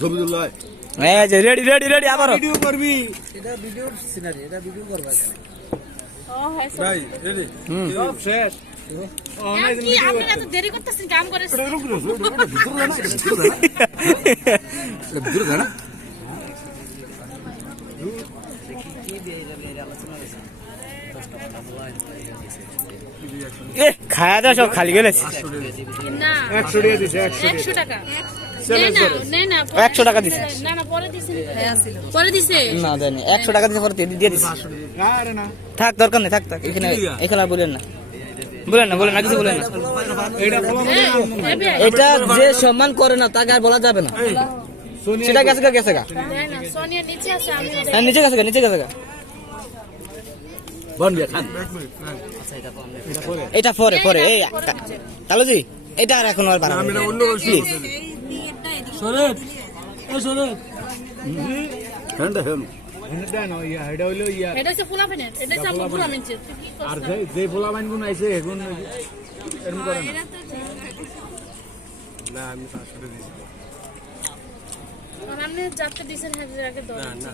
জমিদুল্লাহ এই যে ready ready ready আবার ভিডিও করবি এটা ভিডিওর সিনারি, এটা ভিডিও করবা এখানে। ও হ্যাঁ সব ভাই রেডি সব শেষ কি আপনি এত দেরি করতেছেন কাম করে ভিতরে না এ খায়া দাও সব খালি গেলেছে না 100 টাকা দিছে 100 টাকা নে না 100 টাকা দিছে না না পরে দিছে পরে দিছে না দেয়নি 100 টাকা দিছে পরে দিয়ে দিছে আরে না থাক দরকার নেই থাক থাক এখানে এখানে আর বলেন না বলেন না কিছু বলেন না এটা বলা এটা যে সম্মান করে না তাকে আর বলা যাবে না সেটা গেছে গা না না সোনিয়া নিচে আছে আমি হ্যাঁ নিচে গেছে গা বন দিয়া খান এটা পরে পরে এই কালোজি এটা আর এখন আর বাড়াবো আমি না। অন্য Please। সরেত ও সরেত হ্যান্ড হ্যান্ড এটা না ইয়া এটা হইলো ইয়া এটা হচ্ছে ফুলা ফেনে এটা হচ্ছে আপু পুরা মিনছে কি আর যে পোলা বাইন গুণ আইছে এখন এরকম করে না না আমি 500 টাকা দিছি আপনি যাতে দিছেন হাজার আগে দর না